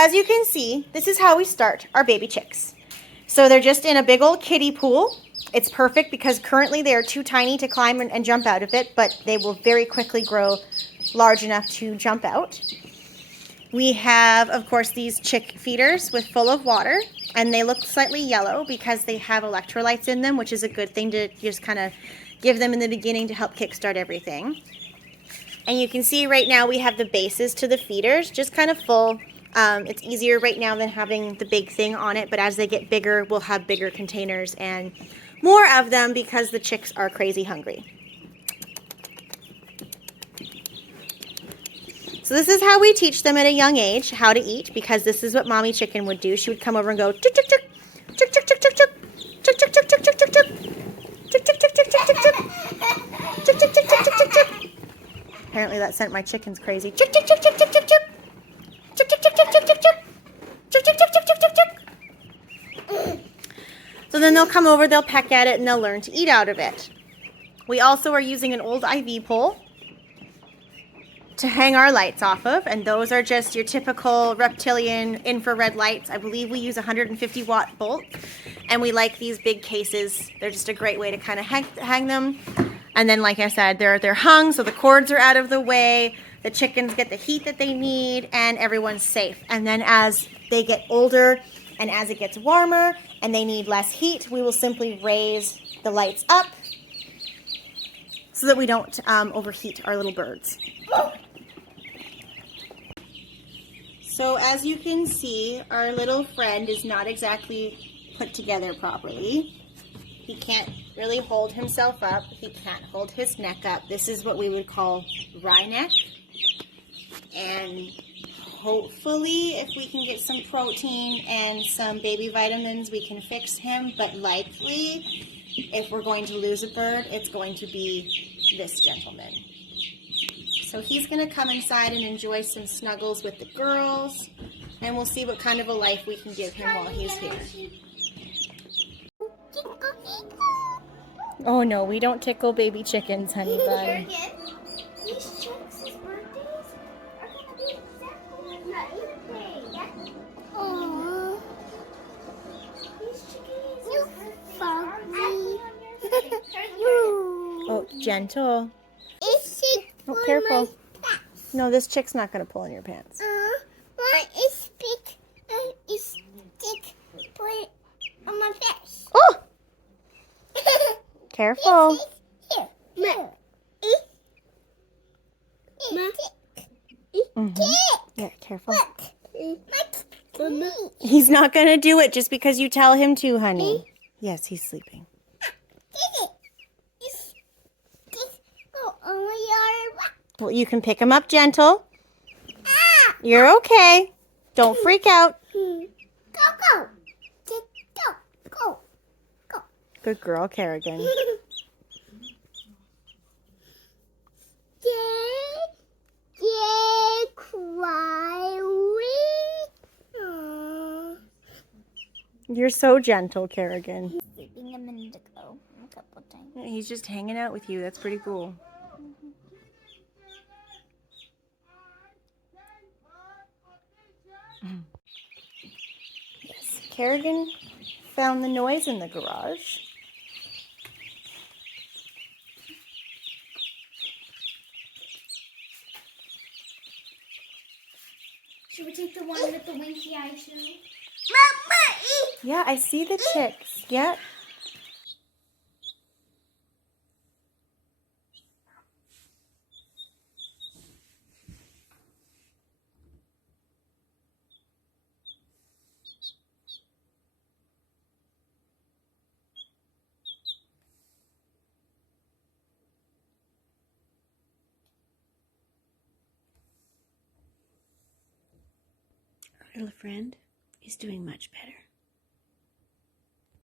as you can see, this is how we start our baby chicks. So they're just in a big old kiddie pool. It's perfect because currently they are too tiny to climb and jump out of it, but they will very quickly grow large enough to jump out. We have, of course, these chick feeders with full of water, and they look slightly yellow because they have electrolytes in them, which is a good thing to just kind of give them in the beginning to help kickstart everything. And you can see right now we have the bases to the feeders just kind of full. It's easier right now than having the big thing on it, but as they get bigger, we'll have bigger containers and more of them because the chicks are crazy hungry. So this is how we teach them at a young age how to eat, because this is what mommy chicken would do. She would come over and go chuk chuk chuk, chuk chuk chuk chuk chuk, chuk chuk chuk chuk chuk chuk chuk, chuk chuk chuk chuk chuk chuk chuk, chuk chuk chuk chuk chuk chuk. Apparently that sent my chickens crazy. Chuk chuk chuk chuk chuk chuk chuk, chuk chuk chuk chuk chuk chuk chuk, chuk chuk chuk chuk chuk chuk chuk. So then they'll come over, they'll peck at it, and they'll learn to eat out of it. We also are using an old IV pole to hang our lights off of, and those are just your typical reptilian infrared lights. I believe we use 150 watt bolt, and we like these big cases. They're just a great way to kind of hang them. And then, like I said, they're hung, so the cords are out of the way, the chickens get the heat that they need, and everyone's safe. And then as they get older and as it gets warmer and they need less heat, we will simply raise the lights up so that we don't overheat our little birds. So as you can see, our little friend is not exactly put together properly. He can't really hold himself up. He can't hold his neck up. This is what we would call wry neck. And hopefully, if we can get some protein and some baby vitamins, we can fix him. But likely, if we're going to lose a bird, it's going to be this gentleman. So he's going to come inside and enjoy some snuggles with the girls, and we'll see what kind of a life we can give him while he's here. Oh no, we don't tickle baby chickens, honey bun. These chicks' birthdays are going to be exactly like your birthday. Aww. These chickens' birthdays are exactly on your Oh, gentle. Is she Oh, careful. No, this chick's not going to pull in your pants. What is big? Is stick put it on my face? Oh! Careful. Here. Yeah, careful. Look. He's not going to do it just because you tell him to, honey. Yes, he's sleeping. Well, you can pick him up gentle. You're okay. Don't freak out. Go. Go. Good girl, Kerrigan. You're so gentle, Kerrigan. Sleeping a minute ago, a couple times. He's just hanging out with you. That's pretty cool. Yes, Kerrigan found the noise in the garage. Should we take the one with the winky eye too? Yeah, I see the chicks. Yeah. Our little friend is doing much better.